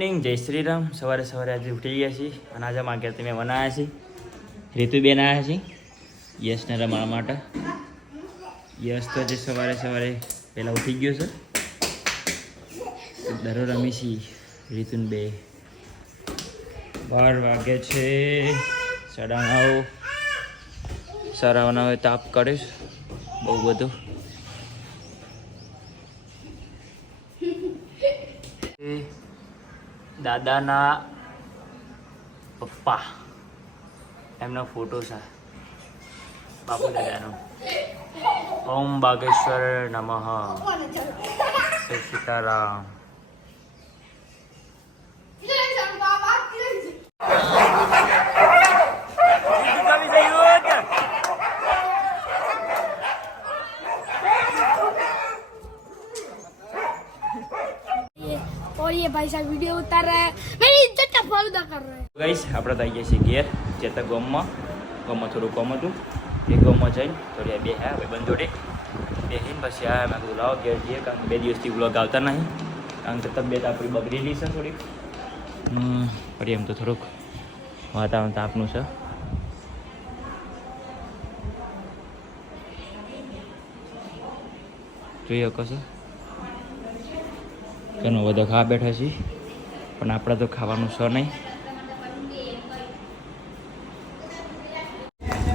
Morning જય શ્રી રામ. સવારે સવારે આજે ઉઠી ગયા છીએ અને આજે અમારા ઘેર તમે બનાવ્યા છીએ. રીતુબેન આવ્યા છીએ યશને રમાડવા માટે. યશ તો જે સવારે સવારે પહેલાં ઉઠી ગયો છે. દરરોજ રમી છીએ રીતુન બે. 12 વાગે છે. 9:30 તાપ કરે છે બહુ બધો. દાદાના પપ્પા એમનો ફોટો છે બાપુ દાદાનો. ઓમ બાગેશ્વર નમઃ. જય સીતારામ. और ये भाई साहब वीडियो उतार रहा है, मेरी इज्जत का फालूदा कर रहा है. ગાઈસ આપણે તો આવી ગયા છીએ ઘેર ચેતક ગામમાં થોડું કામ હતું. એ ગામમાં જઈને થોડી બે હા ભાઈ બંધ જોડે બેસીને પછી આ મેં કીધું લાવો ઘેર જઈએ, કારણ કે 2 દિવસથી વ્લોગ આવતા નહીં, કારણ કે તબિયત આપણી બગડેલી છે થોડીક. ફરી એમ તો થોડુંક વાતાવરણ તાપનું છે. જોઈ શકો છો ઘણો બધો ખાવા બેઠા છીએ, પણ આપણે તો ખાવાનું છે નહીં.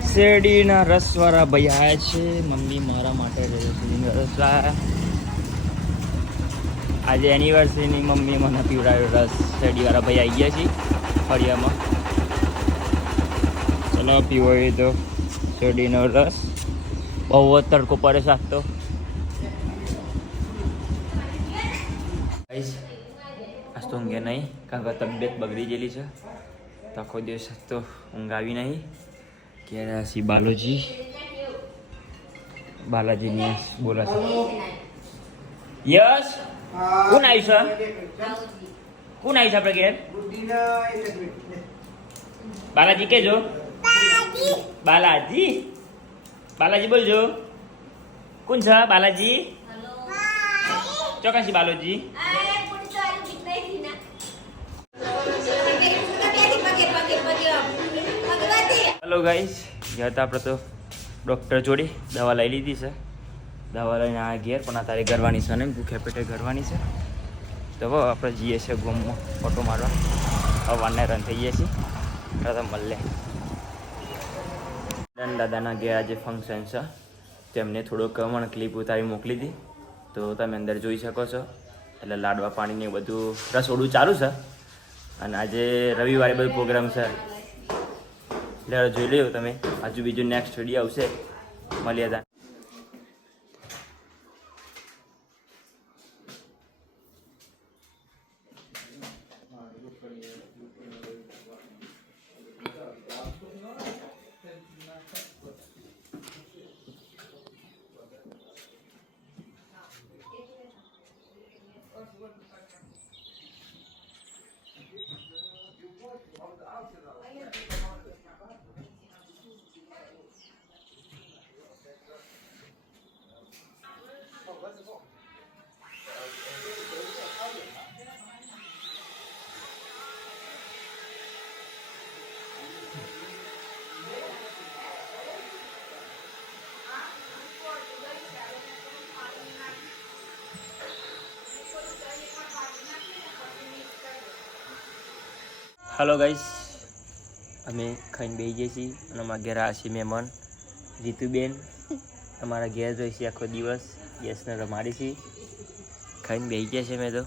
શેરડીના રસવાળા ભાઈ આવ્યા છે. મમ્મી મારા માટે શેરડીનો રસ લાવ્યા. આજે એનિવર્સરીની મમ્મી મને પીવડાવ્યો રસ. શેરડીવાળા ભાઈ આવી ગયા છીએ ફળિયામાં. ચલો પીવો એ તો શેરડીનો રસ. બહુ જ તડકો પડે છે આજ તો. આજ તો ઊંઘે નહીં, કારણ કે તબિયત બગડી ગયેલી છે. તો આખો દિવસ તો ઊંઘ આવી નહીં. ક્યારે સી બાલાજીની બોલા છે. યસ કોણ આવ્યું છે? કોણ આવ્યું છે આપણે ઘેર? બાલાજી કેજો. બાલાજી બોલજો. કોણ છે બાલાજી? ચોક્કસ બાલાજી. હેલો ગાઈસ, ગયા હતા આપણે તો ડૉક્ટર જોડે દવા લઈ લીધી છે. દવા લઈને આ ઘેર, પણ આ તારે ઘરવાની છે ને ભૂખ્યા પેટે ઘરવાની છે. તો હવે આપણે જઈએ છીએ ગોમમાં ફોટો મારવા. હવાને રન થઈ જઈએ છીએ તો મળે. દાદાના ઘેર આજે ફંક્શન છે, તેમને થોડોક મને ક્લિપ ઉતારી મોકલી હતી, તો તમે અંદર જોઈ શકો છો. એટલે લાડવા પાણીને બધું રસોડું ચાલુ છે. અને આજે રવિવારે બધું પ્રોગ્રામ છે. એટલે જોઈ લ્યો તમે. હજુ બીજું નેક્સ્ટ વિડીયો આવશે. મળીએ ત્યાં. હેલો ગાઈસ, અમે ખાઈને બેસી જઈએ છીએ અને અમારા ઘેર આ છે મહેમાન રીતુબેન. અમારા ઘેર જોઈ છે આખો દિવસ. યશને રમાડી છીએ. ખાઈને બેસી ગયા છે. મેં તો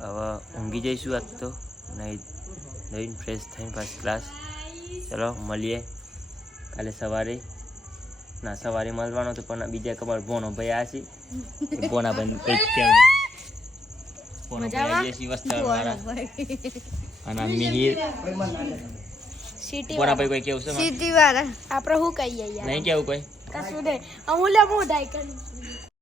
હવે ઊંઘી જઈશું આજ તો. નહીં ફ્રેશ થઈને ફર્સ્ટ ક્લાસ. ચલો મળીએ કાલે સવારે. ના સવારે મળવાનો તો, પણ બીજા કમાર ભોનો ભાઈ આ છે. ભોના ભાઈ કંઈક કેવું ભોનો ભાઈ આવીએ છીએ વસ્તાવાળા. અને મિહિર કોના ભાઈ કોઈ કેવું છે? સિટી વાળા આપણે શું કહીએ યાર? નહીં કેવું કોઈ કશું નહીં. અમૂલ્ય મોઢાઈ કરી